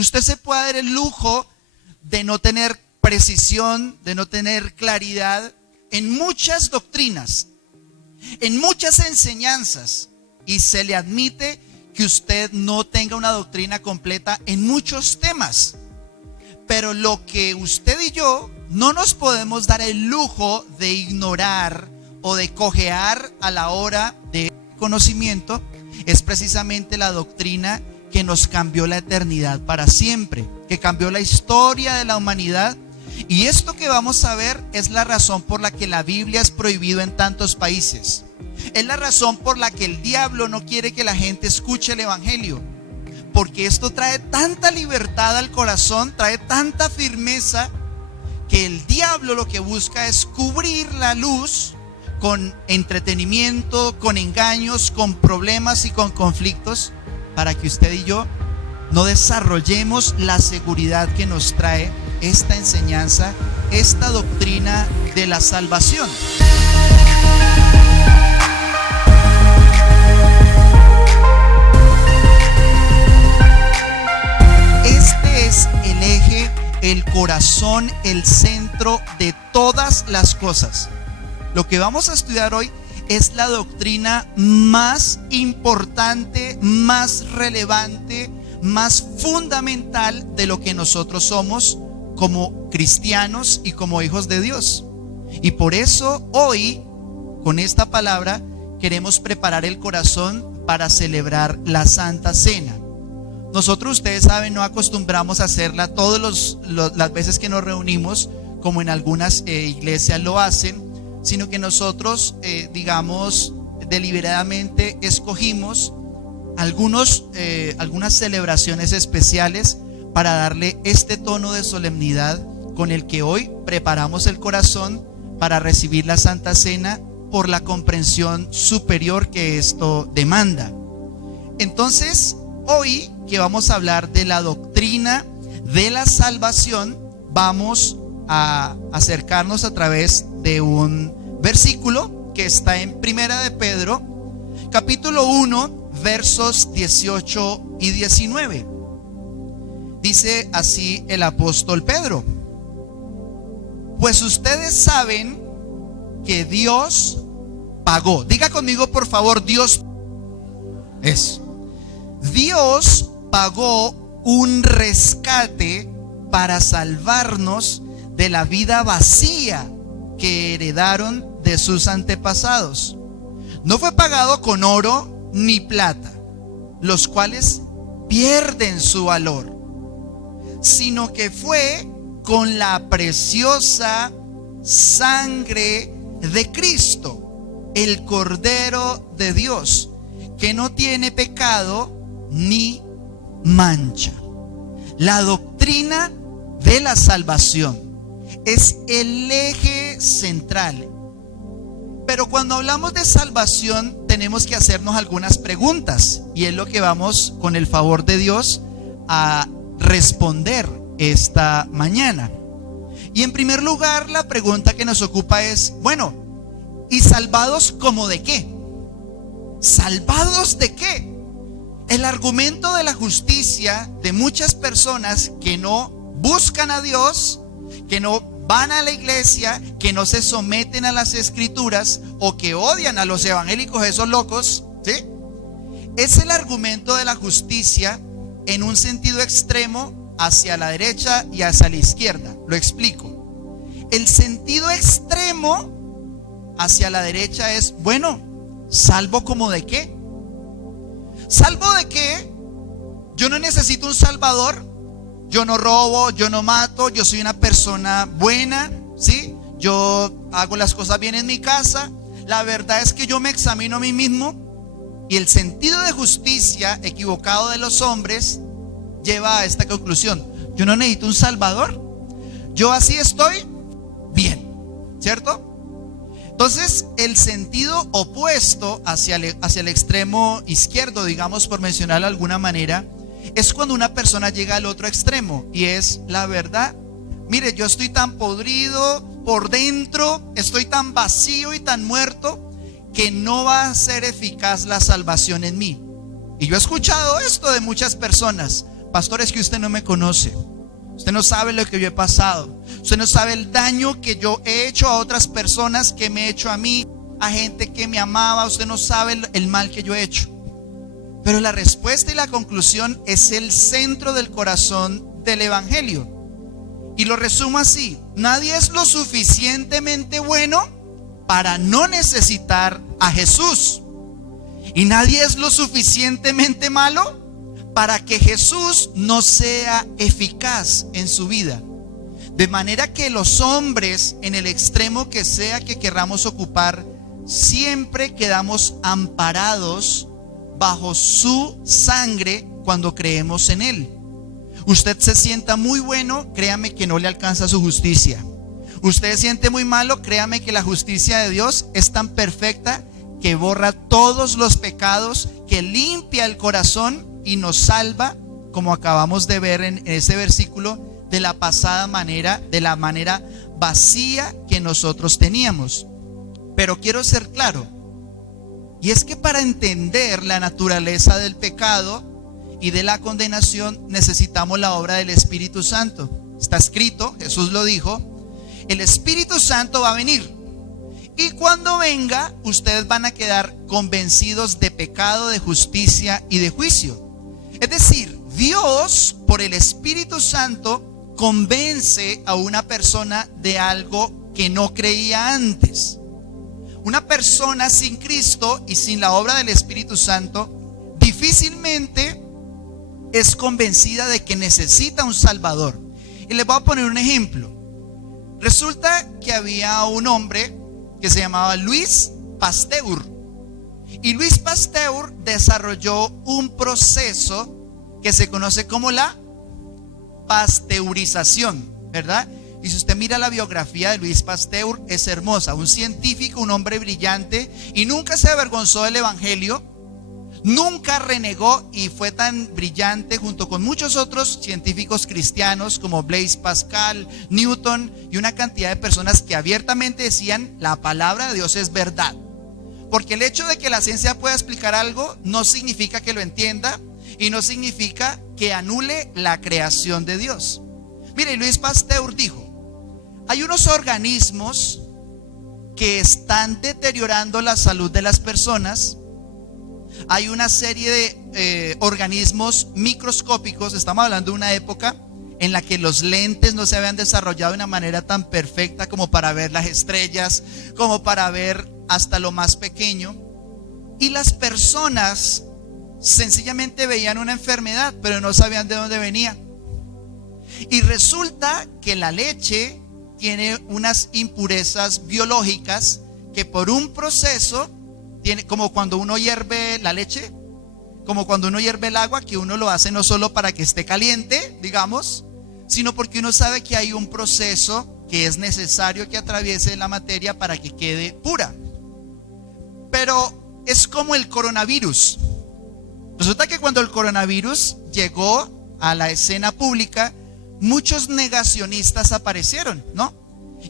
usted se puede dar el lujo de no tener precisión, de no tener claridad en muchas doctrinas, en muchas enseñanzas, y se le admite que usted no tenga una doctrina completa en muchos temas. Pero lo que usted y yo no nos podemos dar el lujo de ignorar o de cojear a la hora de conocimiento es precisamente la doctrina que nos cambió la eternidad para siempre, que cambió la historia de la humanidad. Y esto que vamos a ver es la razón por la que la Biblia es prohibida en tantos países. Es la razón por la que el diablo no quiere que la gente escuche el evangelio, porque esto trae tanta libertad al corazón, trae tanta firmeza, que el diablo lo que busca es cubrir la luz con entretenimiento, con engaños, con problemas y con conflictos, para que usted y yo no desarrollemos la seguridad que nos trae esta enseñanza, esta doctrina de la salvación. Este es el eje, el corazón, el centro de todas las cosas. Lo que vamos a estudiar hoy es la doctrina más importante, más relevante, más fundamental de lo que nosotros somos como cristianos y como hijos de Dios. Y por eso hoy, con esta palabra, queremos preparar el corazón para celebrar la Santa Cena. Nosotros, ustedes saben, no acostumbramos a hacerla todas las veces que nos reunimos, como en algunas iglesias lo hacen, sino que nosotros, deliberadamente escogimos algunas celebraciones especiales para darle este tono de solemnidad con el que hoy preparamos el corazón para recibir la Santa Cena por la comprensión superior que esto demanda. Entonces, hoy que vamos a hablar de la doctrina de la salvación, vamos a acercarnos a través de un versículo que está en Primera de Pedro, capítulo 1, versos 18 y 19. Dice así el apóstol Pedro: pues ustedes saben que Dios pagó. Diga conmigo, por favor, Dios pagó un rescate para salvarnos de la vida vacía que heredaron de sus antepasados. No fue pagado con oro ni plata, los cuales pierden su valor, sino que fue con la preciosa sangre de Cristo, el Cordero de Dios, que no tiene pecado ni mancha. La doctrina de la salvación es el eje central. Pero cuando hablamos de salvación tenemos que hacernos algunas preguntas, y es lo que vamos, con el favor de Dios, a responder esta mañana. Y en primer lugar, la pregunta que nos ocupa es, bueno, ¿y salvados como de qué? ¿Salvados de qué? El argumento de la justicia de muchas personas que no buscan a Dios, que no van a la iglesia, que no se someten a las escrituras, o que odian a los evangélicos, esos locos, ¿sí? Es el argumento de la justicia en un sentido extremo hacia la derecha y hacia la izquierda. Lo explico. El sentido extremo hacia la derecha es, bueno, ¿salvo como de qué? ¿Salvo de qué? Yo no necesito un salvador. Yo no robo, yo no mato, yo soy una persona buena, ¿sí? Yo hago las cosas bien en mi casa. La verdad es que yo me examino a mí mismo, y el sentido de justicia equivocado de los hombres lleva a esta conclusión: yo no necesito un salvador, yo así estoy bien, ¿cierto? Entonces, el sentido opuesto hacia el extremo izquierdo, digamos, por mencionarlo de alguna manera, es cuando una persona llega al otro extremo, y es la verdad. Mire, yo estoy tan podrido por dentro, estoy tan vacío y tan muerto que no va a ser eficaz la salvación en mí. Y yo he escuchado esto de muchas personas: pastor, es que usted no me conoce. Usted no sabe lo que yo he pasado. Usted no sabe el daño que yo he hecho a otras personas, que me he hecho a mí, a gente que me amaba. Usted no sabe el mal que yo he hecho. Pero la respuesta y la conclusión es el centro del corazón del evangelio. Y lo resumo así: nadie es lo suficientemente bueno para no necesitar a Jesús. Y nadie es lo suficientemente malo para que Jesús no sea eficaz en su vida. De manera que los hombres, en el extremo que sea que querramos ocupar, siempre quedamos amparados bajo su sangre cuando creemos en Él. Usted se sienta muy bueno, créame que no le alcanza su justicia. Usted se siente muy malo, créame que la justicia de Dios es tan perfecta que borra todos los pecados, que limpia el corazón y nos salva, como acabamos de ver en ese versículo, de la pasada manera, de la manera vacía que nosotros teníamos. Pero quiero ser claro, y es que para entender la naturaleza del pecado y de la condenación necesitamos la obra del Espíritu Santo. Está escrito, Jesús lo dijo, el Espíritu Santo va a venir. Y cuando venga, ustedes van a quedar convencidos de pecado, de justicia y de juicio. Es decir, Dios, por el Espíritu Santo, convence a una persona de algo que no creía antes. Una persona sin Cristo y sin la obra del Espíritu Santo difícilmente es convencida de que necesita un Salvador. Y les voy a poner un ejemplo. Resulta que había un hombre que se llamaba Luis Pasteur. Y Luis Pasteur desarrolló un proceso que se conoce como la pasteurización, ¿verdad? Y si usted mira la biografía de Luis Pasteur, es hermosa. Un científico, un hombre brillante, y nunca se avergonzó del evangelio, nunca renegó, y fue tan brillante junto con muchos otros científicos cristianos como Blaise Pascal, Newton y una cantidad de personas que abiertamente decían: la palabra de Dios es verdad. Porque el hecho de que la ciencia pueda explicar algo no significa que lo entienda y no significa que anule la creación de Dios. Mire, Luis Pasteur dijo: hay unos organismos que están deteriorando la salud de las personas. Hay una serie de organismos microscópicos. Estamos hablando de una época en la que los lentes no se habían desarrollado de una manera tan perfecta como para ver las estrellas, como para ver hasta lo más pequeño. Y las personas sencillamente veían una enfermedad, pero no sabían de dónde venía. Y resulta que la leche tiene unas impurezas biológicas que por un proceso tiene, como cuando uno hierve la leche, como cuando uno hierve el agua, que uno lo hace no solo para que esté caliente, digamos, sino porque uno sabe que hay un proceso que es necesario que atraviese la materia para que quede pura. Pero es como el coronavirus. Resulta que cuando el coronavirus llegó a la escena pública, muchos negacionistas aparecieron, ¿no?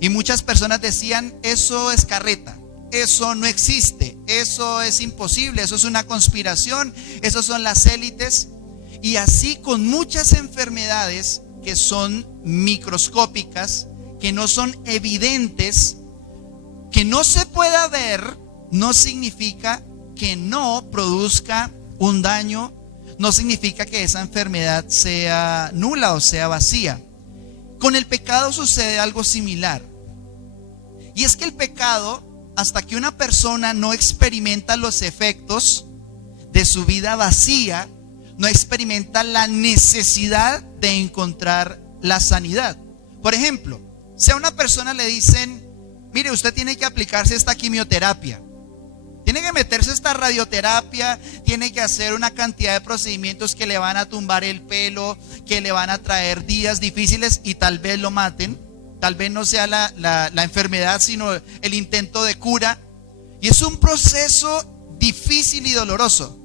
Y muchas personas decían: eso es carreta, eso no existe, eso es imposible, eso es una conspiración, eso son las élites. Y así con muchas enfermedades que son microscópicas, que no son evidentes, que no se pueda ver, no significa que no produzca un daño, no significa que esa enfermedad sea nula o sea vacía. Con el pecado sucede algo similar. Y es que el pecado, hasta que una persona no experimenta los efectos de su vida vacía, no experimenta la necesidad de encontrar la sanidad. Por ejemplo, si a una persona le dicen: mire, usted tiene que aplicarse esta quimioterapia, tiene que meterse esta radioterapia, tiene que hacer una cantidad de procedimientos que le van a tumbar el pelo, que le van a traer días difíciles y tal vez lo maten. Tal vez no sea la enfermedad, sino el intento de cura. Y es un proceso difícil y doloroso.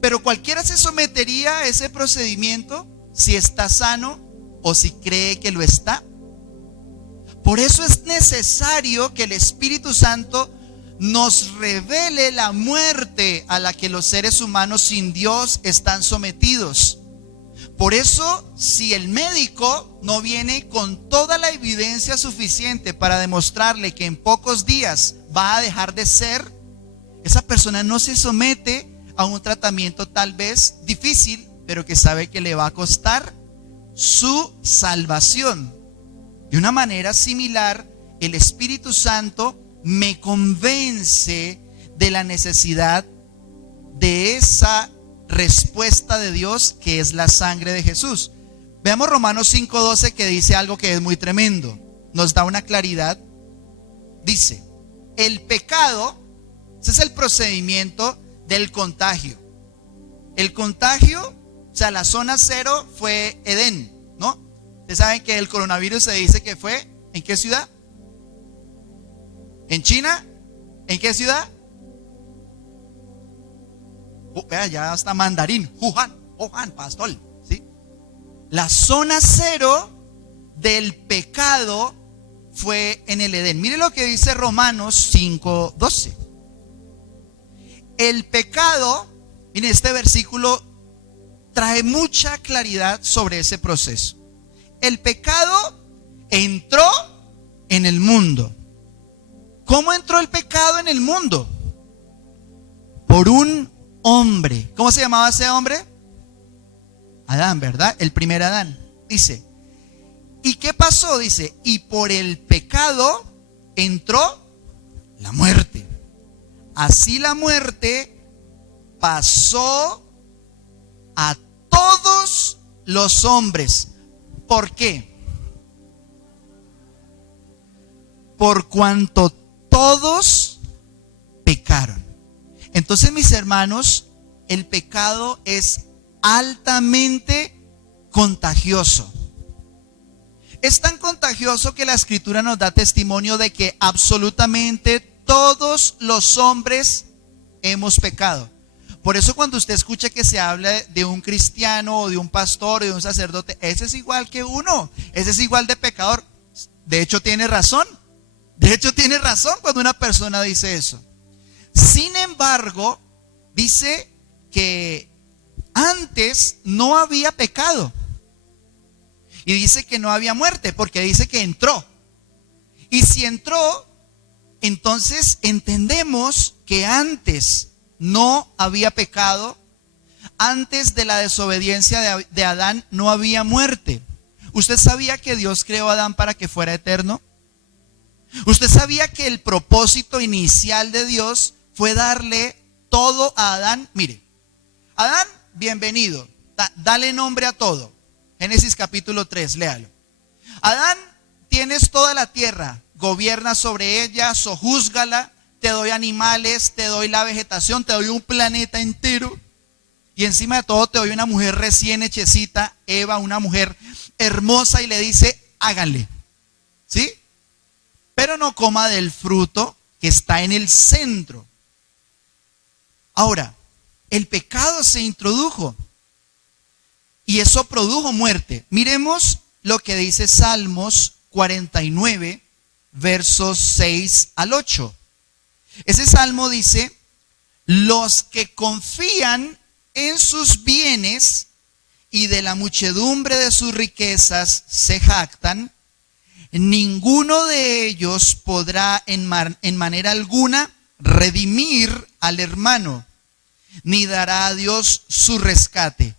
Pero cualquiera se sometería a ese procedimiento si está sano o si cree que lo está. Por eso es necesario que el Espíritu Santo nos revele la muerte a la que los seres humanos sin Dios están sometidos. Por eso, si el médico no viene con toda la evidencia suficiente para demostrarle que en pocos días va a dejar de ser, esa persona no se somete a un tratamiento tal vez difícil, pero que sabe que le va a costar su salvación. De una manera similar, el Espíritu Santo me convence de la necesidad de esa respuesta de Dios, que es la sangre de Jesús. Veamos Romanos 5:12, que dice algo que es muy tremendo. Nos da una claridad. Dice, el pecado, ese es el procedimiento del contagio. El contagio, o sea, la zona cero fue Edén, ¿no? Ustedes saben que el coronavirus se dice que fue, ¿en qué ciudad? ¿En China? ¿En qué ciudad? Vea, ya está mandarín, Wuhan, pastor, ¿sí? La zona cero del pecado fue en el Edén. Mire lo que dice Romanos 5:12. El pecado, mire, este versículo trae mucha claridad sobre ese proceso. El pecado entró en el mundo. ¿Cómo entró el pecado en el mundo? Por un hombre. ¿Cómo se llamaba ese hombre? Adán, ¿verdad? El primer Adán. Dice, ¿y qué pasó? Dice, y por el pecado entró la muerte. Así la muerte pasó a todos los hombres. ¿Por qué? Por cuanto todos pecaron. Entonces, mis hermanos, el pecado es altamente contagioso. Es tan contagioso que la Escritura nos da testimonio de que absolutamente todos los hombres hemos pecado. Por eso cuando usted escucha que se habla de un cristiano o de un pastor o de un sacerdote, ese es igual que uno, ese es igual de pecador. De hecho tiene razón. De hecho tiene razón cuando una persona dice eso. Sin embargo, dice que antes no había pecado. Y dice que no había muerte, porque dice que entró. Y si entró, entonces entendemos que antes no había pecado. Antes de la desobediencia de Adán no había muerte. ¿Usted sabía que Dios creó a Adán para que fuera eterno? ¿Usted sabía que el propósito inicial de Dios fue darle todo a Adán? Mire, Adán, bienvenido, dale nombre a todo. Génesis capítulo 3, léalo. Adán, tienes toda la tierra, gobierna sobre ella, sojúzgala, te doy animales, te doy la vegetación, te doy un planeta entero. Y encima de todo te doy una mujer recién hechecita, Eva, una mujer hermosa, y le dice, háganle, ¿sí? Pero no coma del fruto que está en el centro. Ahora, el pecado se introdujo y eso produjo muerte. Miremos lo que dice Salmos 49, versos 6 al 8. Ese salmo dice, los que confían en sus bienes y de la muchedumbre de sus riquezas se jactan, ninguno de ellos podrá en manera alguna redimir al hermano, ni dará a Dios su rescate,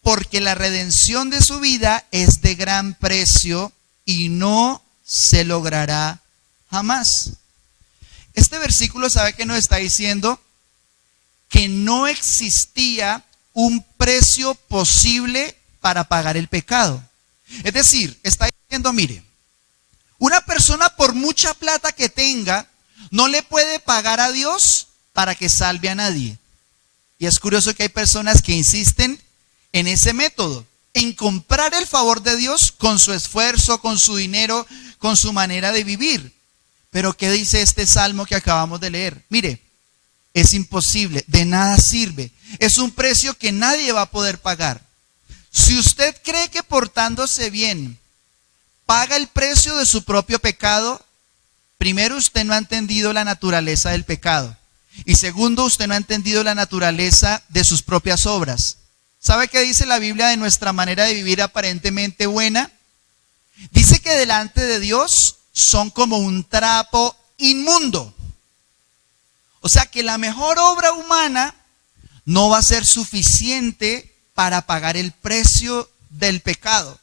porque la redención de su vida es de gran precio y no se logrará jamás. Este versículo, ¿sabe qué nos está diciendo? Que no existía un precio posible para pagar el pecado. Es decir, está diciendo, mire, una persona por mucha plata que tenga, no le puede pagar a Dios para que salve a nadie. Y es curioso que hay personas que insisten en ese método, en comprar el favor de Dios con su esfuerzo, con su dinero, con su manera de vivir. Pero ¿qué dice este salmo que acabamos de leer? Mire, es imposible, de nada sirve. Es un precio que nadie va a poder pagar. Si usted cree que portándose bien paga el precio de su propio pecado, primero, usted no ha entendido la naturaleza del pecado. Y segundo, usted no ha entendido la naturaleza de sus propias obras. ¿Sabe qué dice la Biblia de nuestra manera de vivir aparentemente buena? Dice que delante de Dios son como un trapo inmundo. O sea que la mejor obra humana no va a ser suficiente para pagar el precio del pecado.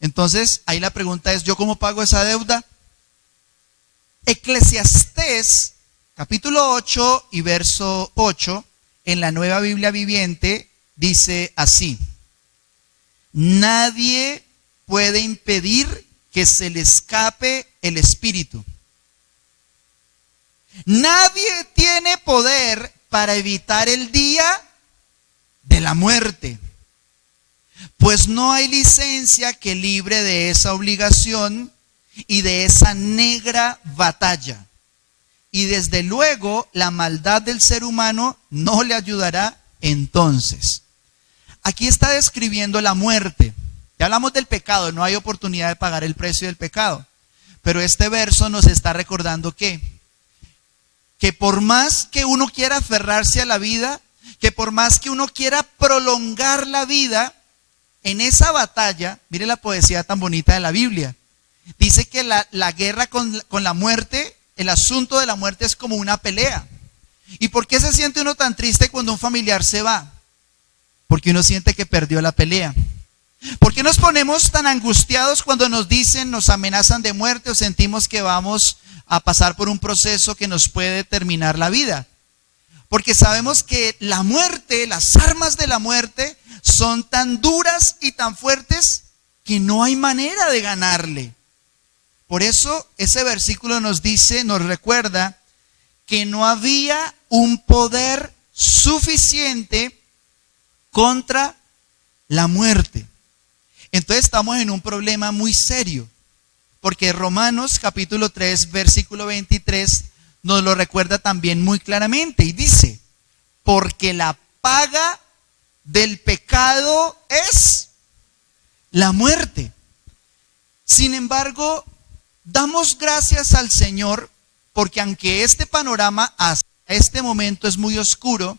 Entonces, ahí la pregunta es, ¿yo cómo pago esa deuda? Eclesiastés, capítulo 8 y verso 8, en la Nueva Biblia Viviente, dice así: nadie puede impedir que se le escape el espíritu. Nadie tiene poder para evitar el día de la muerte, pues no hay licencia que libre de esa obligación y de esa negra batalla. Y desde luego la maldad del ser humano no le ayudará entonces. Aquí está describiendo la muerte. Ya hablamos del pecado, no hay oportunidad de pagar el precio del pecado. Pero este verso nos está recordando que por más que uno quiera aferrarse a la vida, que por más que uno quiera prolongar la vida, en esa batalla, mire la poesía tan bonita de la Biblia, dice que la guerra con la muerte, el asunto de la muerte es como una pelea. ¿Y por qué se siente uno tan triste cuando un familiar se va? Porque uno siente que perdió la pelea. ¿Por qué nos ponemos tan angustiados cuando nos dicen, nos amenazan de muerte o sentimos que vamos a pasar por un proceso que nos puede terminar la vida? Porque sabemos que la muerte, las armas de la muerte son tan duras y tan fuertes que no hay manera de ganarle. Por eso ese versículo nos dice, nos recuerda que no había un poder suficiente contra la muerte. Entonces estamos en un problema muy serio, porque Romanos capítulo 3 versículo 23 nos lo recuerda también muy claramente y dice: porque la paga del pecado es la muerte. Sin embargo, damos gracias al Señor porque aunque este panorama hasta este momento es muy oscuro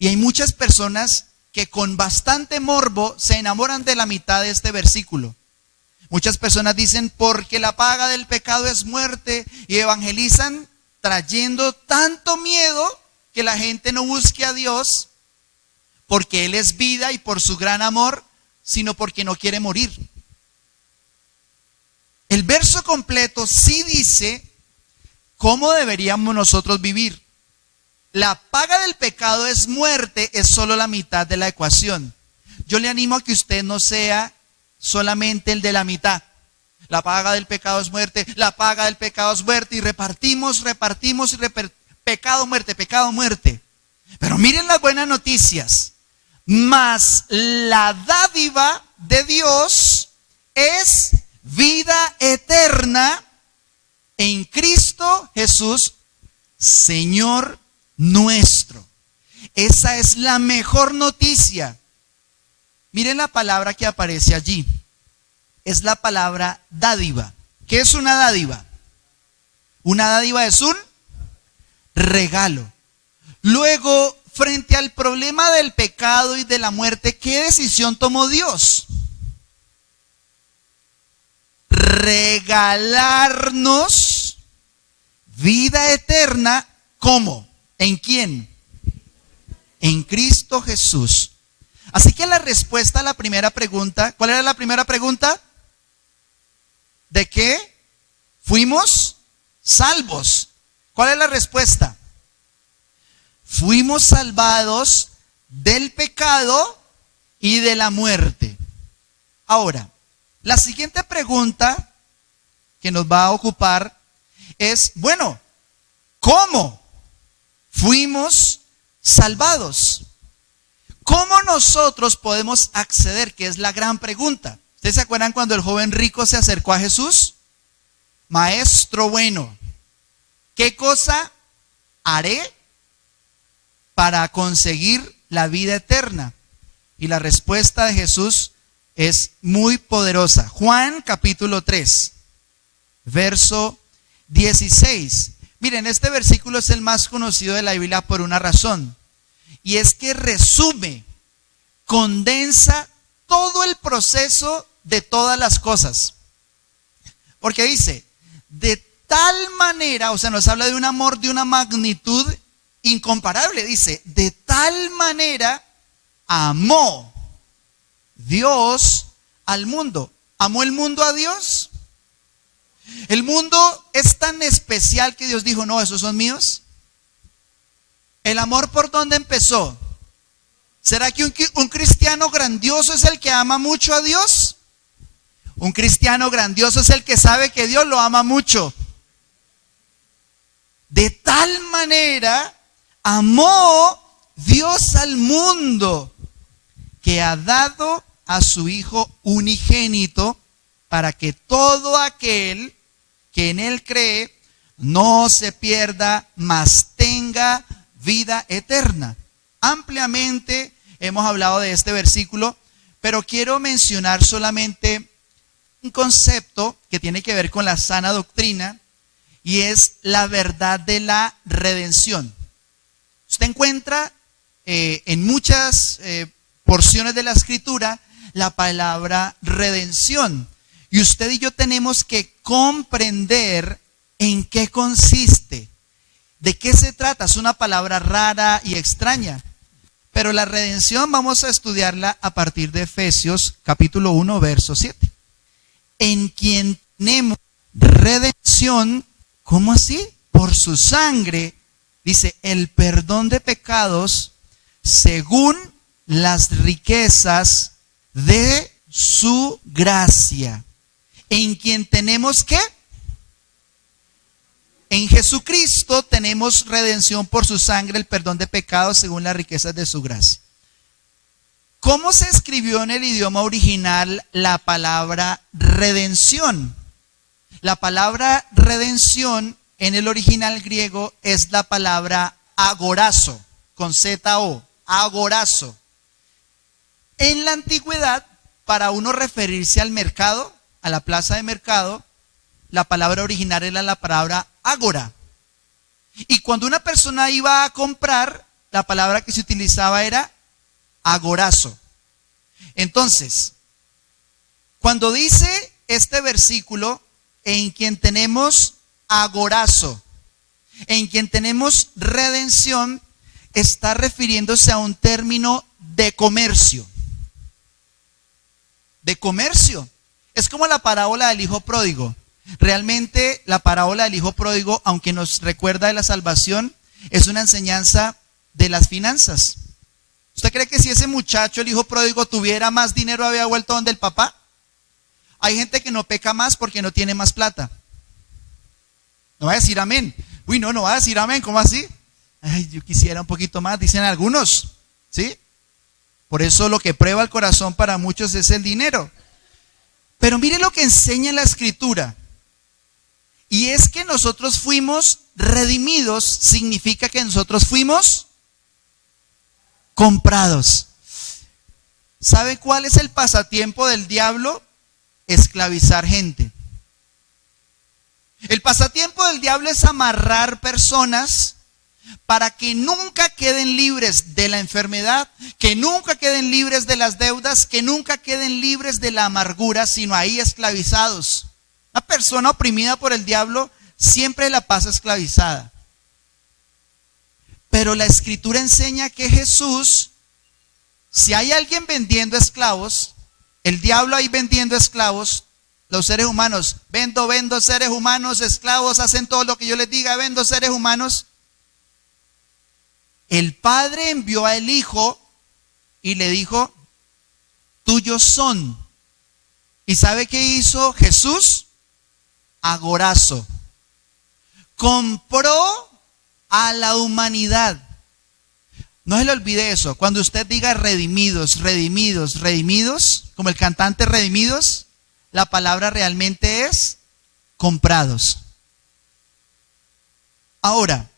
y hay muchas personas que con bastante morbo se enamoran de la mitad de este versículo. Muchas personas dicen porque la paga del pecado es muerte y evangelizan trayendo tanto miedo que la gente no busque a Dios porque Él es vida y por su gran amor, sino porque no quiere morir. El verso completo sí dice cómo deberíamos nosotros vivir. La paga del pecado es muerte, es solo la mitad de la ecuación. Yo le animo a que usted no sea solamente el de la mitad. La paga del pecado es muerte, la paga del pecado es muerte, y repartimos, pecado, muerte. Pero miren las buenas noticias. Mas la dádiva de Dios es vida eterna en Cristo Jesús, Señor nuestro. Esa es la mejor noticia. Miren la palabra que aparece allí. Es la palabra dádiva. ¿Qué es una dádiva? Una dádiva es un regalo. Luego, frente al problema del pecado y de la muerte, ¿qué decisión tomó Dios? Regalarnos vida eterna. ¿Cómo? ¿En quién? En Cristo Jesús. Así que la respuesta a la primera pregunta, ¿cuál era la primera pregunta? ¿De qué fuimos salvos? ¿Cuál es la respuesta? Fuimos salvados del pecado y de la muerte. Ahora, la siguiente pregunta que nos va a ocupar es, bueno, ¿cómo fuimos salvados? ¿Cómo nosotros podemos acceder? Que es la gran pregunta. ¿Ustedes se acuerdan cuando el joven rico se acercó a Jesús? Maestro bueno, ¿qué cosa haré para conseguir la vida eterna? Y la respuesta de Jesús es muy poderosa. Juan capítulo 3, verso 16. Miren, este versículo es el más conocido de la Biblia por una razón. Y es que resume condensa todo el proceso de todas las cosas. Porque dice, de tal manera, o sea, nos habla de un amor de una magnitud incomparable. Dice, de tal manera amó Dios al mundo. ¿Amó el mundo a Dios? El mundo es tan especial que Dios dijo, no, esos son míos. ¿El amor por dónde empezó? ¿Será que un cristiano grandioso es el que ama mucho a Dios? Un cristiano grandioso es el que sabe que Dios lo ama mucho. De tal manera amó Dios al mundo que ha dado a su Hijo unigénito para que todo aquel que en Él cree no se pierda, mas tenga vida eterna. Ampliamente hemos hablado de este versículo, pero quiero mencionar solamente un concepto que tiene que ver con la sana doctrina y es la verdad de la redención. Usted encuentra en muchas porciones de la Escritura la palabra redención y usted y yo tenemos que comprender en qué consiste, de qué se trata. Es una palabra rara y extraña, pero la redención vamos a estudiarla a partir de Efesios capítulo 1 verso 7. En quien tenemos redención, ¿cómo así? Por su sangre, dice, el perdón de pecados según las riquezas de su gracia. En quien tenemos ¿qué? En Jesucristo tenemos redención por su sangre, el perdón de pecados según las riquezas de su gracia. ¿Cómo se escribió en el idioma original la palabra redención? La palabra redención en el original griego es la palabra agorazo, con Z-O, agorazo. En la antigüedad, para uno referirse al mercado, a la plaza de mercado, la palabra original era la palabra ágora. Y cuando una persona iba a comprar, la palabra que se utilizaba era agorazo. Entonces, cuando dice este versículo, en quien tenemos agorazo, en quien tenemos redención, está refiriéndose a un término de comercio. De comercio. Es como la parábola del hijo pródigo. Realmente la parábola del hijo pródigo, aunque nos recuerda de la salvación, es una enseñanza de las finanzas. ¿Usted cree que si ese muchacho, el hijo pródigo, tuviera más dinero, había vuelto donde el papá? Hay gente que no peca más porque no tiene más plata. No va a decir amén. Uy, no va a decir amén. ¿Cómo así? Ay, yo quisiera un poquito más, dicen algunos. ¿Sí? Por eso lo que prueba el corazón para muchos es el dinero. Pero mire lo que enseña la Escritura. Y es que nosotros fuimos redimidos, significa que nosotros fuimos comprados. ¿Sabe cuál es el pasatiempo del diablo? Esclavizar gente. El pasatiempo del diablo es amarrar personas para que nunca queden libres de la enfermedad, que nunca queden libres de las deudas, que nunca queden libres de la amargura, sino ahí esclavizados. Una persona oprimida por el diablo siempre la pasa esclavizada. Pero la Escritura enseña que Jesús, si hay alguien vendiendo esclavos, el diablo ahí vendiendo esclavos, los seres humanos, vendo seres humanos, esclavos, hacen todo lo que yo les diga, vendo seres humanos. El Padre envió al Hijo y le dijo, tuyos son. ¿Y sabe qué hizo Jesús? Agorazo. Compró a la humanidad. No se le olvide eso. Cuando usted diga redimidos, redimidos, redimidos, como el cantante redimidos, la palabra realmente es comprados. Ahora,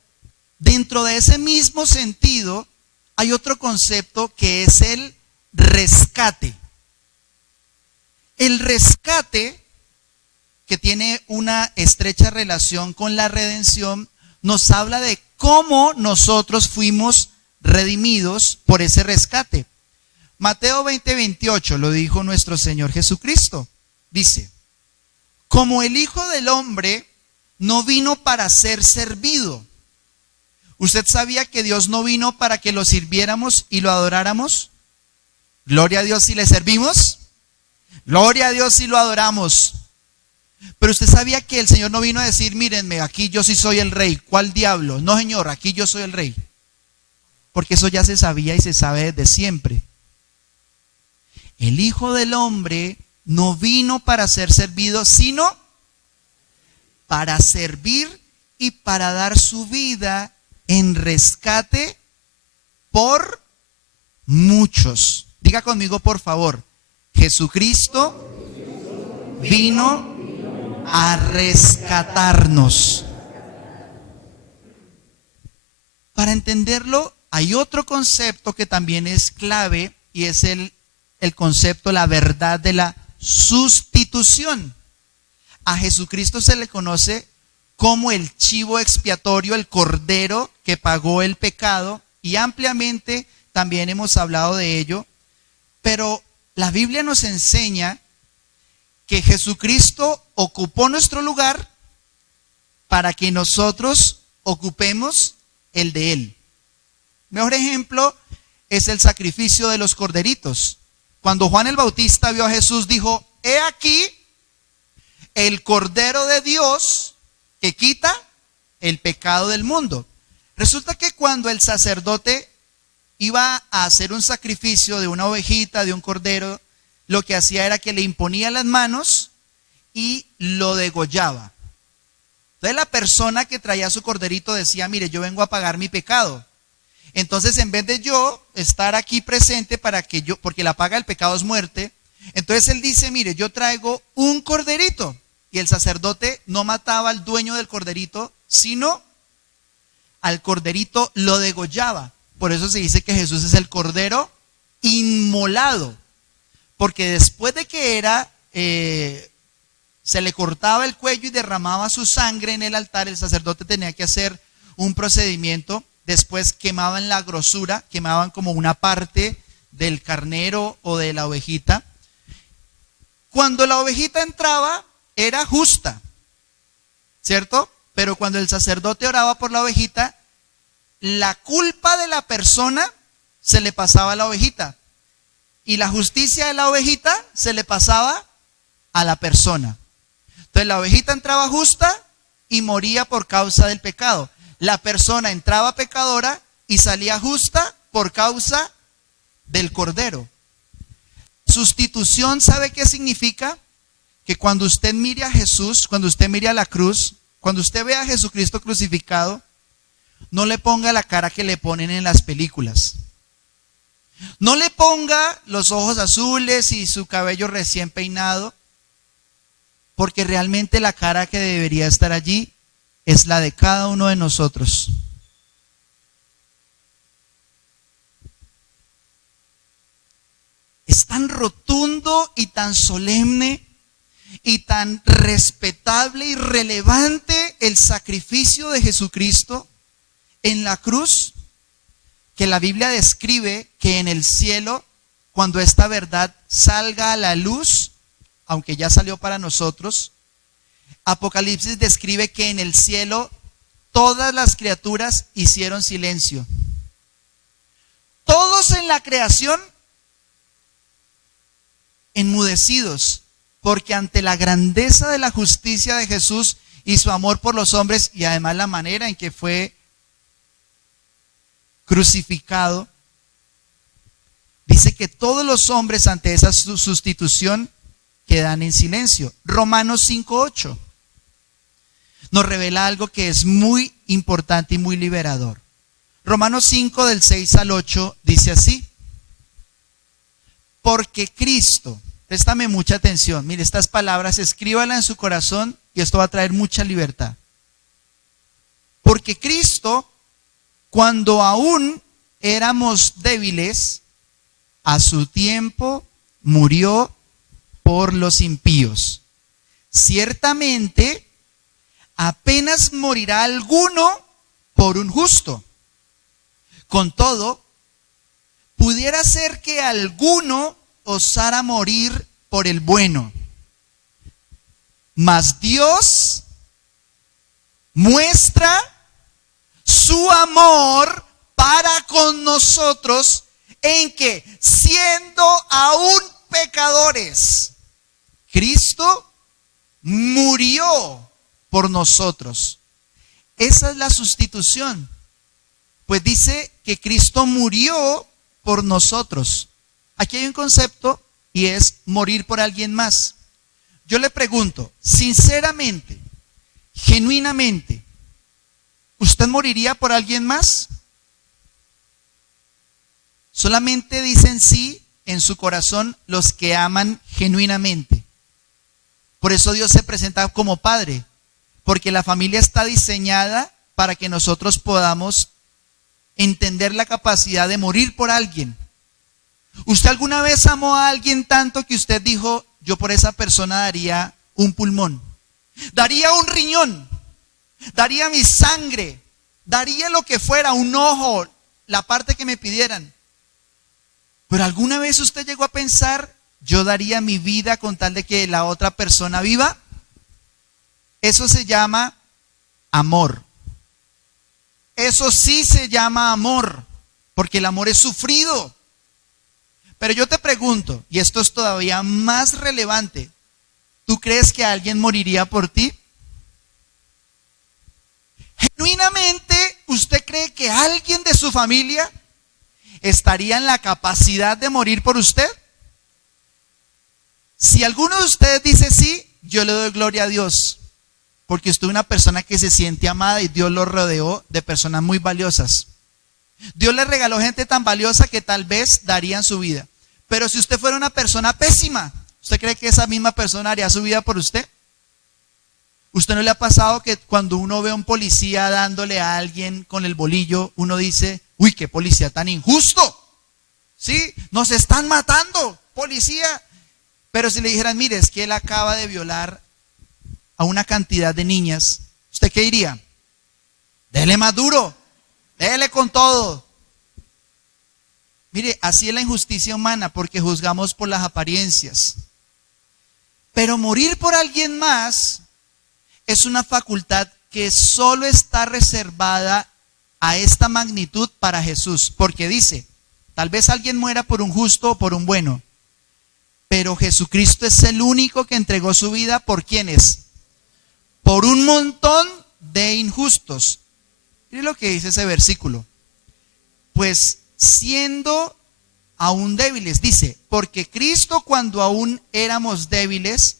dentro de ese mismo sentido, hay otro concepto que es el rescate. El rescate, que tiene una estrecha relación con la redención, nos habla de cómo nosotros fuimos redimidos por ese rescate. Mateo 20:28 lo dijo nuestro Señor Jesucristo. Dice, como el Hijo del Hombre no vino para ser servido. ¿Usted sabía que Dios no vino para que lo sirviéramos y lo adoráramos? Gloria a Dios si le servimos. Gloria a Dios si lo adoramos. Pero usted sabía que el Señor no vino a decir, mírenme, aquí yo sí soy el rey. ¿Cuál diablo? No, Señor, aquí yo soy el rey. Porque eso ya se sabía y se sabe desde siempre. El Hijo del Hombre no vino para ser servido, sino para servir y para dar su vida en rescate por muchos. Diga conmigo, por favor, Jesucristo vino a rescatarnos. Para entenderlo, hay otro concepto que también es clave y es el concepto, la verdad de la sustitución. A Jesucristo se le conoce como el chivo expiatorio, el cordero que pagó el pecado, y ampliamente también hemos hablado de ello, pero la Biblia nos enseña que Jesucristo ocupó nuestro lugar para que nosotros ocupemos el de Él. Mejor ejemplo es el sacrificio de los corderitos. Cuando Juan el Bautista vio a Jesús, dijo, he aquí el Cordero de Dios que quita el pecado del mundo. Resulta que cuando el sacerdote iba a hacer un sacrificio de una ovejita, de un cordero, lo que hacía era que le imponía las manos y lo degollaba. Entonces la persona que traía su corderito decía, mire, yo vengo a pagar mi pecado. Entonces, en vez de yo estar aquí presente porque la paga del pecado es muerte, entonces él dice, mire, yo traigo un corderito. Y el sacerdote no mataba al dueño del corderito, sino al corderito lo degollaba. Por eso se dice que Jesús es el cordero inmolado. Porque después de que se le cortaba el cuello y derramaba su sangre en el altar, el sacerdote tenía que hacer un procedimiento. Después quemaban la grosura, quemaban como una parte del carnero o de la ovejita. Cuando la ovejita entraba, era justa, ¿cierto? Pero cuando el sacerdote oraba por la ovejita, la culpa de la persona se le pasaba a la ovejita. Y la justicia de la ovejita se le pasaba a la persona. Entonces la ovejita entraba justa y moría por causa del pecado. La persona entraba pecadora y salía justa por causa del cordero. Sustitución, ¿sabe qué significa? Que cuando usted mire a Jesús, cuando usted mire a la cruz, cuando usted ve a Jesucristo crucificado, no le ponga la cara que le ponen en las películas. No le ponga los ojos azules y su cabello recién peinado, porque realmente la cara que debería estar allí es la de cada uno de nosotros. Es tan rotundo y tan solemne y tan respetable y relevante el sacrificio de Jesucristo en la cruz, que la Biblia describe que en el cielo, cuando esta verdad salga a la luz, aunque ya salió para nosotros, Apocalipsis describe que en el cielo todas las criaturas hicieron silencio. Todos en la creación enmudecidos, porque ante la grandeza de la justicia de Jesús y su amor por los hombres, y además la manera en que fue crucificado, dice que todos los hombres ante esa sustitución quedan en silencio. Romanos 5:8 nos revela algo que es muy importante y muy liberador. Romanos 5 del 6 al 8 dice así: porque Cristo, préstame mucha atención, mire estas palabras, escríbala en su corazón y esto va a traer mucha libertad. Porque Cristo, cuando aún éramos débiles, a su tiempo murió por los impíos. Ciertamente, apenas morirá alguno por un justo. Con todo, pudiera ser que alguno osara morir por el bueno, mas Dios muestra su amor para con nosotros en que, siendo aún pecadores, Cristo murió por nosotros. Esa es la sustitución. Pues dice que Cristo murió por nosotros. Aquí hay un concepto y es morir por alguien más. Yo le pregunto, sinceramente, genuinamente, ¿usted moriría por alguien más? Solamente dicen sí en su corazón los que aman genuinamente. Por eso Dios se presenta como Padre, porque la familia está diseñada para que nosotros podamos entender la capacidad de morir por alguien. ¿Usted alguna vez amó a alguien tanto que usted dijo, yo por esa persona daría un pulmón, daría un riñón, daría mi sangre, daría lo que fuera, un ojo, la parte que me pidieran? Pero ¿alguna vez usted llegó a pensar, yo daría mi vida con tal de que la otra persona viva? Eso se llama amor. Eso sí se llama amor, porque el amor es sufrido. Pero yo te pregunto, y esto es todavía más relevante, ¿tú crees que alguien moriría por ti? ¿Genuinamente usted cree que alguien de su familia estaría en la capacidad de morir por usted? Si alguno de ustedes dice sí, yo le doy gloria a Dios, porque usted es una persona que se siente amada y Dios lo rodeó de personas muy valiosas. Dios le regaló gente tan valiosa que tal vez darían su vida. Pero si usted fuera una persona pésima, ¿usted cree que esa misma persona haría su vida por usted? ¿Usted no le ha pasado que cuando uno ve a un policía dándole a alguien con el bolillo, uno dice, uy, qué policía tan injusto? Sí, nos están matando, policía. Pero si le dijeran, mire, es que él acaba de violar a una cantidad de niñas, ¿usted qué diría? Dele más duro, dele con todo. Mire, así es la injusticia humana, porque juzgamos por las apariencias. Pero morir por alguien más es una facultad que solo está reservada a esta magnitud para Jesús, porque dice, tal vez alguien muera por un justo o por un bueno, pero Jesucristo es el único que entregó su vida ¿por quiénes? Por un montón de injustos. Mire lo que dice ese versículo. Pues siendo aún débiles, dice, porque Cristo cuando aún éramos débiles,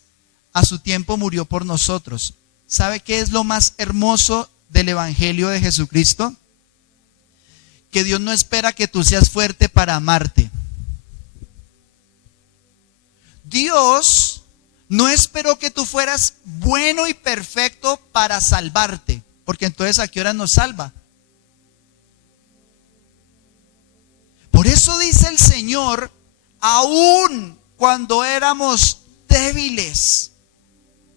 a su tiempo murió por nosotros. ¿Sabe qué es lo más hermoso del Evangelio de Jesucristo? Que Dios no espera que tú seas fuerte para amarte. Dios no esperó que tú fueras bueno y perfecto para salvarte, porque entonces ¿a qué hora nos salva? Por eso dice el Señor, aún cuando éramos débiles.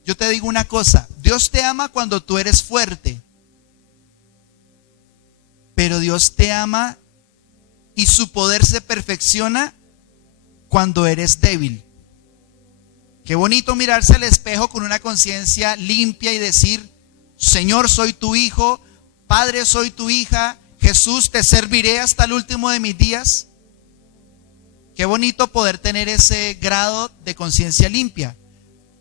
Yo te digo una cosa, Dios te ama cuando tú eres fuerte, pero Dios te ama y su poder se perfecciona cuando eres débil. Qué bonito mirarse al espejo con una conciencia limpia y decir, Señor, soy tu hijo, Padre, soy tu hija, Jesús, te serviré hasta el último de mis días. Qué bonito poder tener ese grado de conciencia limpia.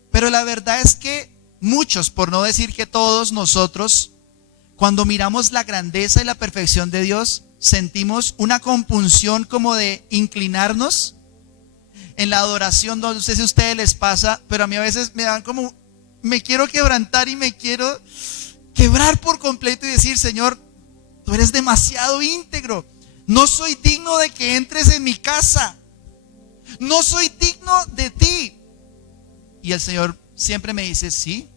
Pero la verdad es que muchos, por no decir que todos nosotros, cuando miramos la grandeza y la perfección de Dios, sentimos una compunción como de inclinarnos en la adoración. No sé si a ustedes les pasa, pero a mí a veces me dan como, me quiero quebrantar y me quiero quebrar por completo y decir, Señor, tú eres demasiado íntegro. No soy digno de que entres en mi casa. No soy digno de ti. Y el Señor siempre me dice, sí,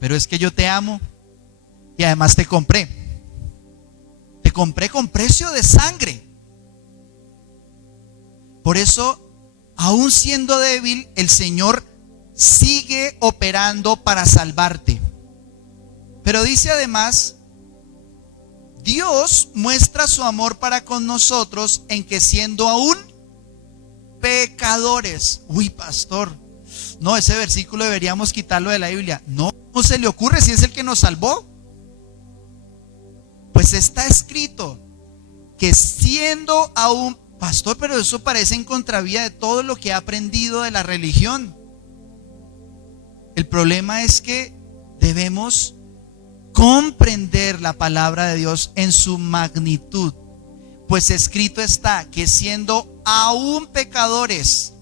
pero es que yo te amo y además te compré. Te compré con precio de sangre. Por eso, aún siendo débil, el Señor sigue operando para salvarte. Pero dice además, Dios muestra su amor para con nosotros en que siendo aún pecadores. Uy, pastor, no, ese versículo deberíamos quitarlo de la Biblia. No, ¿cómo se le ocurre si es el que nos salvó? Pues está escrito que siendo aún, pastor, pero eso parece en contravía de todo lo que ha aprendido de la religión. El problema es que debemos comprender la palabra de Dios en su magnitud, pues escrito está que siendo aún pecadores,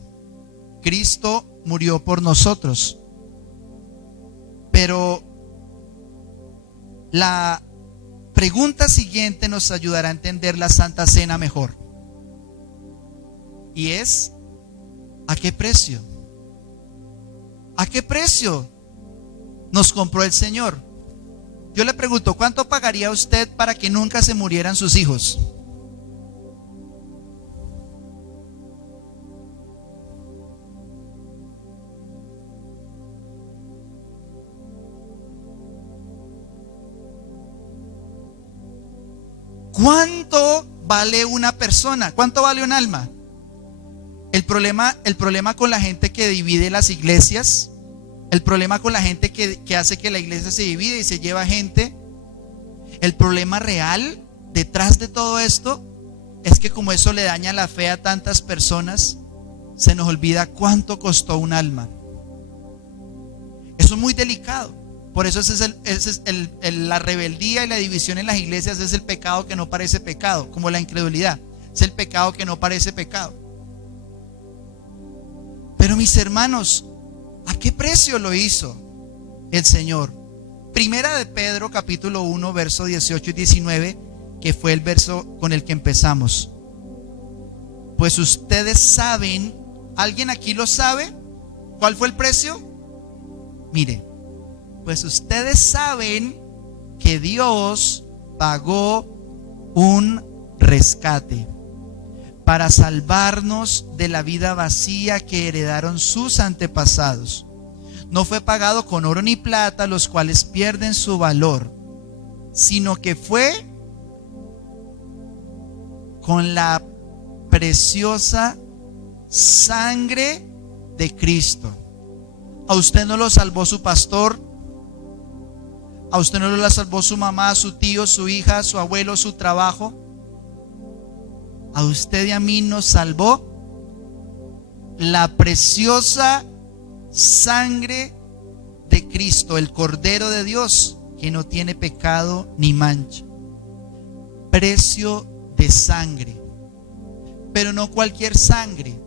Cristo murió por nosotros. Pero la pregunta siguiente nos ayudará a entender la Santa Cena mejor, y es: ¿a qué precio? ¿A qué precio nos compró el Señor? Yo le pregunto, ¿cuánto pagaría usted para que nunca se murieran sus hijos? ¿Cuánto vale una persona? ¿Cuánto vale un alma? El problema con la gente que divide las iglesias, el problema con la gente que hace que la iglesia se divide y se lleva gente, el problema real detrás de todo esto es que como eso le daña la fe a tantas personas, se nos olvida cuánto costó un alma. Eso es muy delicado. Por eso la rebeldía y la división en las iglesias es el pecado que no parece pecado, como la incredulidad. Es el pecado que no parece pecado. Pero mis hermanos, ¿a qué precio lo hizo el Señor? Primera de Pedro, capítulo 1, verso 18 y 19, que fue el verso con el que empezamos. Pues ustedes saben, ¿alguien aquí lo sabe? ¿Cuál fue el precio? Mire, pues ustedes saben que Dios pagó un rescate para salvarnos de la vida vacía que heredaron sus antepasados. No fue pagado con oro ni plata, los cuales pierden su valor, sino que fue con la preciosa sangre de Cristo. A usted no lo salvó su pastor, a usted no lo salvó su mamá, su tío, su hija, su abuelo, su trabajo. A usted y a mí nos salvó la preciosa sangre de Cristo, el Cordero de Dios, que no tiene pecado ni mancha. Precio de sangre, pero no cualquier sangre.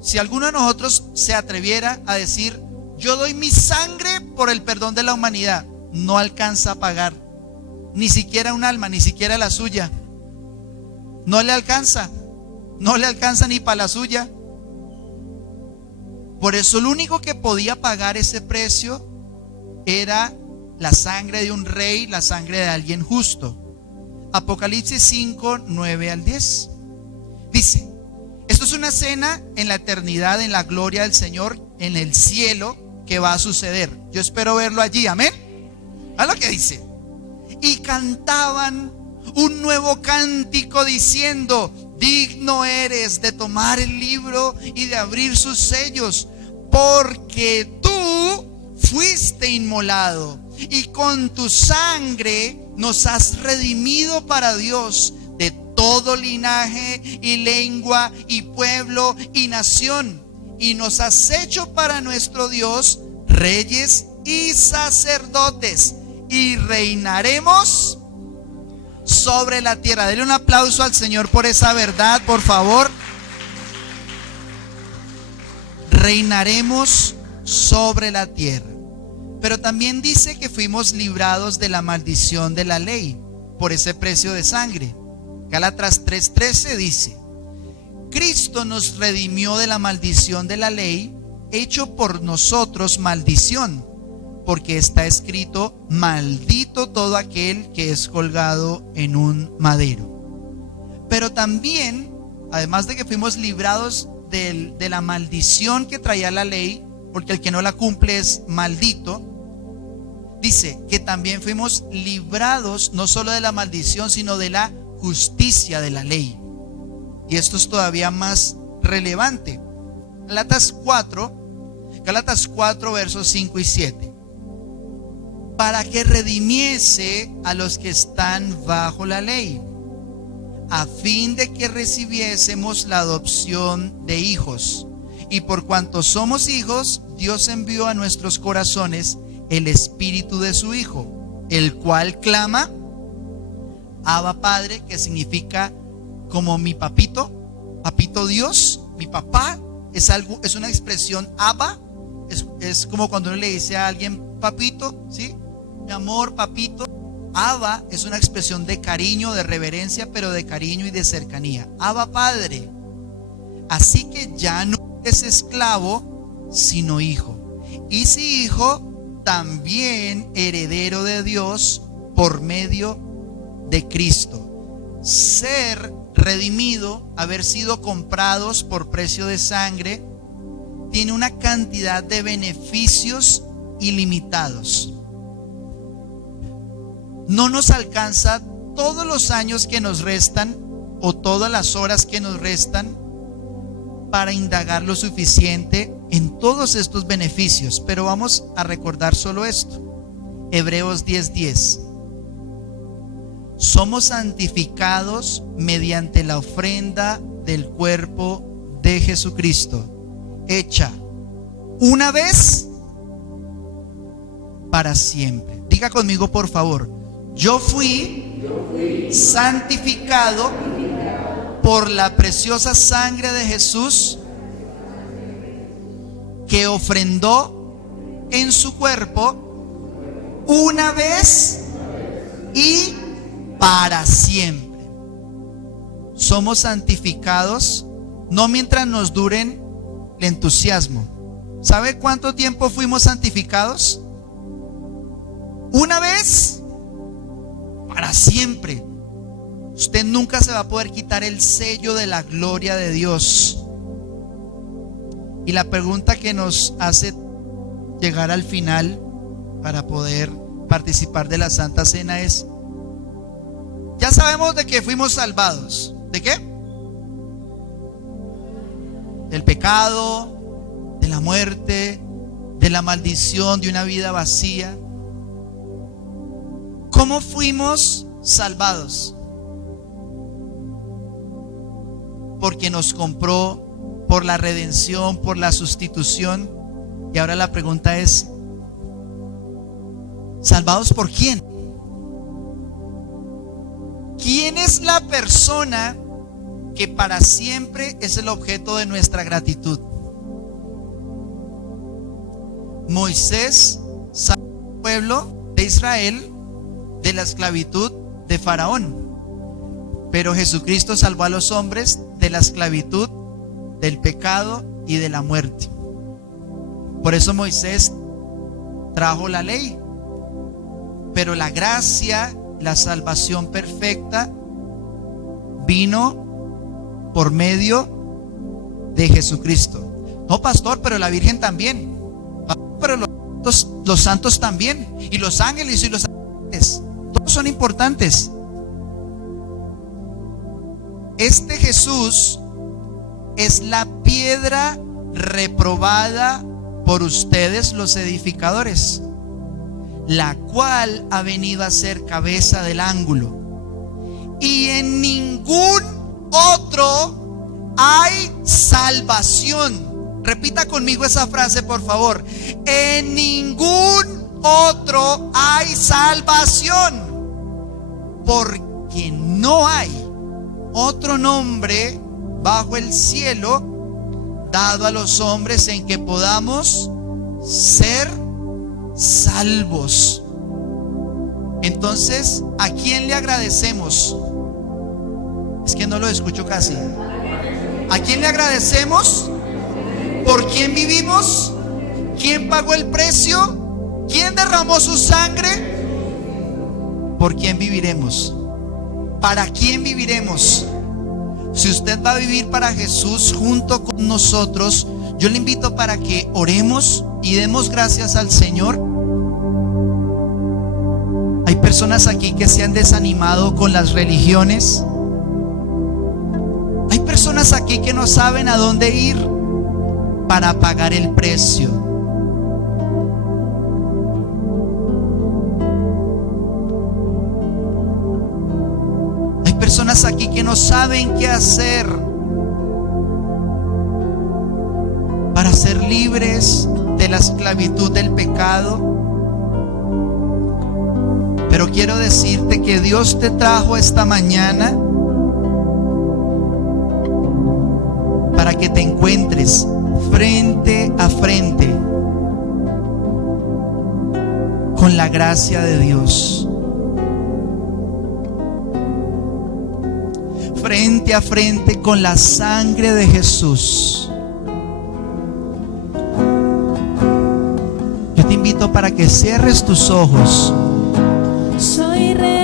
Si alguno de nosotros se atreviera a decir: yo doy mi sangre por el perdón de la humanidad, no alcanza a pagar, ni siquiera un alma, ni siquiera la suya. No le alcanza ni para la suya. Por eso el único que podía pagar ese precio era la sangre de un rey, la sangre de alguien justo. Apocalipsis 5, 9 al 10. Dice: esto es una cena en la eternidad, en la gloria del Señor, en el cielo, que va a suceder. Yo espero verlo allí, amén. ¿A lo que dice? Y cantaban un nuevo cántico diciendo: digno eres de tomar el libro y de abrir sus sellos, porque tú fuiste inmolado y con tu sangre nos has redimido para Dios de todo linaje y lengua y pueblo y nación, y nos has hecho para nuestro Dios reyes y sacerdotes, y reinaremos sobre la tierra. Denle un aplauso al Señor por esa verdad, por favor. Reinaremos sobre la tierra. Pero también dice que fuimos librados de la maldición de la ley por ese precio de sangre. Gálatas 3:13 dice: Cristo nos redimió de la maldición de la ley, hecho por nosotros maldición, porque está escrito: maldito todo aquel que es colgado en un madero. Pero también, además de que fuimos librados de la maldición que traía la ley, porque el que no la cumple es maldito, dice que también fuimos librados no solo de la maldición, sino de la justicia de la ley. Y esto es todavía más relevante. Gálatas 4 versos 5 y 7. Para que redimiese a los que están bajo la ley, a fin de que recibiésemos la adopción de hijos. Y por cuanto somos hijos, Dios envió a nuestros corazones el espíritu de su Hijo, el cual clama, Abba Padre, que significa como mi papito, papito Dios, mi papá. Es una expresión Abba, es como cuando uno le dice a alguien papito, ¿sí? Mi amor, papito. Abba es una expresión de cariño, de reverencia, pero de cariño y de cercanía. Abba Padre. Así que ya no es esclavo, sino hijo. Y si hijo, también heredero de Dios por medio de Cristo. Ser redimido, haber sido comprados por precio de sangre, tiene una cantidad de beneficios ilimitados. No nos alcanza todos los años que nos restan o todas las horas que nos restan para indagar lo suficiente en todos estos beneficios, pero vamos a recordar solo esto. Hebreos 10:10. Somos santificados mediante la ofrenda del cuerpo de Jesucristo, hecha una vez para siempre. Diga conmigo, por favor: yo fui santificado por la preciosa sangre de Jesús, que ofrendó en su cuerpo una vez y para siempre. Somos santificados no mientras nos duren el entusiasmo. ¿Sabe cuánto tiempo fuimos santificados? Una vez para siempre. Usted nunca se va a poder quitar el sello de la gloria de Dios. Y la pregunta que nos hace llegar al final para poder participar de la Santa Cena es: ya sabemos de que fuimos salvados. ¿De qué? Del pecado, de la muerte, de la maldición, de una vida vacía. ¿Cómo fuimos salvados? Porque nos compró, por la redención, por la sustitución. Y ahora la pregunta es: ¿salvados por quién? ¿Quién es la persona que para siempre es el objeto de nuestra gratitud? Moisés salvó al pueblo de Israel de la esclavitud de Faraón, pero Jesucristo salvó a los hombres de la esclavitud, del pecado y de la muerte. Por eso Moisés trajo la ley, pero la gracia, la salvación perfecta vino por medio de Jesucristo. No, pastor, pero la Virgen también. Pero los santos también. Y los ángeles y los ángeles. Todos son importantes. Este Jesús es la piedra reprobada por ustedes, los edificadores, la cual ha venido a ser cabeza del ángulo. Y en ningún otro hay salvación. Repita conmigo esa frase, por favor. En ningún otro hay salvación, porque no hay otro nombre bajo el cielo dado a los hombres en que podamos ser salvos. Entonces, ¿a quién le agradecemos? Es que no lo escucho casi. ¿A quién le agradecemos? ¿Por quién vivimos? ¿Quién pagó el precio? ¿Quién derramó su sangre? ¿Por quién viviremos? ¿Para quién viviremos? Si usted va a vivir para Jesús junto con nosotros, yo le invito para que oremos y demos gracias al Señor Hay personas aquí que se han desanimado con las religiones. Hay personas aquí que no saben a dónde ir para pagar el precio. Hay personas aquí que no saben qué hacer para ser libres de la esclavitud del pecado. Pero quiero decirte que Dios te trajo esta mañana para que te encuentres frente a frente con la gracia de Dios. Frente a frente con la sangre de Jesús. Yo te invito para que cierres tus ojos. Soy real.